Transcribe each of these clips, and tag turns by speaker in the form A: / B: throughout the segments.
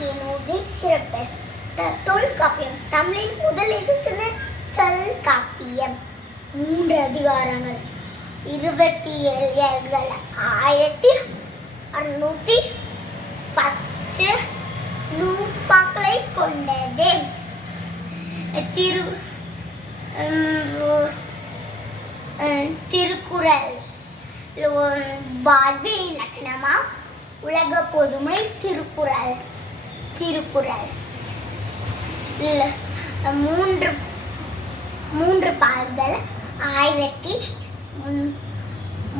A: இலக்கண நூலின் சிறப்பு. தொல்காப்பியம் தமிழில் முதல் இருக்கிற தொல்காப்பியம் மூன்று அதிகாரங்கள். இருபத்தி ஏழு ஏழுகள் ஆயிரத்தி அறுநூத்தி பத்து நூற்பாக்களை கொண்டது. திரு திருக்குறள். வாழ்வே இலக்கணமா? உலக பொதுமை திருக்குறள். திருக்குறள் மூன்று மூன்று பால்கள் ஆயிரத்தி முன்-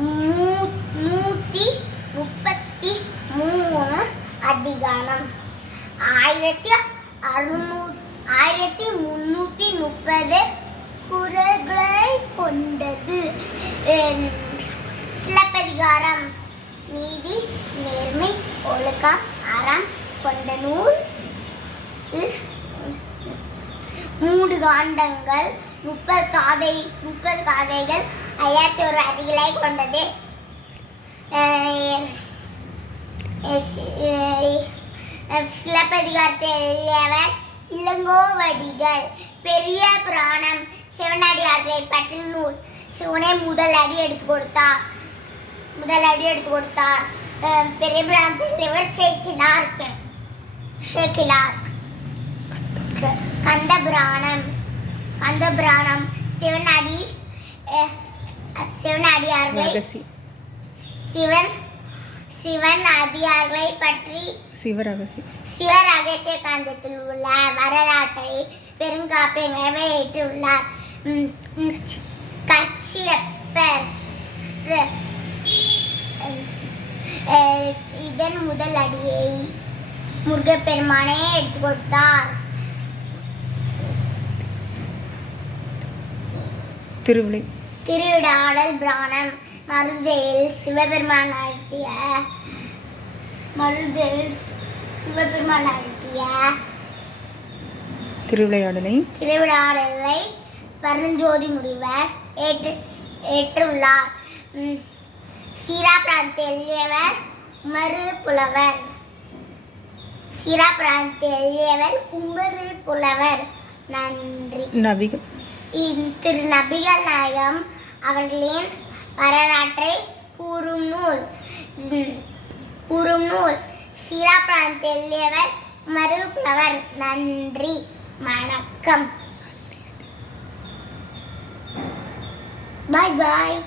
A: மூ- நூத்தி முப்பத்தி மூணு அதிகாரம். ஆயிரத்தி அறுநூ ஆயிரத்தி முன்னூத்தி முப்பது குரல்களை கொண்டது. சிலப்பதிகாரம். நீதி நேர்மை ஒழுக்கம் அறம் கொண்ட நூல் இல் மூன்று காண்டங்கள் முப்பது காதை முப்பது காதைகள் ஐயாயிரத்தி ஒரு அதிகளை கொண்டது. சிலப்பதிகாரத்தில் சிலப்பதிகாரத்தை எழுதியவர் இளங்கோவடிகள் பெரிய புராணம் சிவனடியார்களை பற்றி நூல் சிவனை முதல் அடி எடுத்து கொடுத்தார். முதல் அடி எடுத்து கொடுத்தார். பெரிய புராணத்தில் இவர் சேக்கினார் சேக்கிலார் புராணம். கந்த புராணம் சிவனடி சிவனடியார்களை சிவன் சிவன் அடியார்களை பற்றி
B: சிவரகசி
A: சிவரகசிய காந்தத்தில் உள்ள வரலாற்றை பெருங்காப்பியங்களை வெளியிட்டுள்ளார் ம், ம், கச்சியப்பர் ர- அஹ், இதன் முதல் அடியை முருகப்பெருமானே எடுத்து கொடுத்தார்.
B: திருவிழை.
A: திருவிடாடல் பிராணம் மருதையில் சிவபெருமான் நடத்திய மருதையில் சிவபெருமான் நடத்திய
B: திருவிளையாடலை.
A: திருவிழாடலை பரஞ்சோதி முனிவர் ஏற்று ஏற்றுள்ளார். சீரா பிராந்தி எழுதியவர் உமரு புலவர் சீரா பிராந்தி எழுதியவர் உமரு புலவர் நன்றி.
B: நபிகள்.
A: திரு நபிகள் நாயகம் அவர்களின் வரலாற்றை கூறும் நூல். கூறும் நூல். சீரா பிராந்தி எழுதியவர் நன்றி. வணக்கம். பாய் பாய்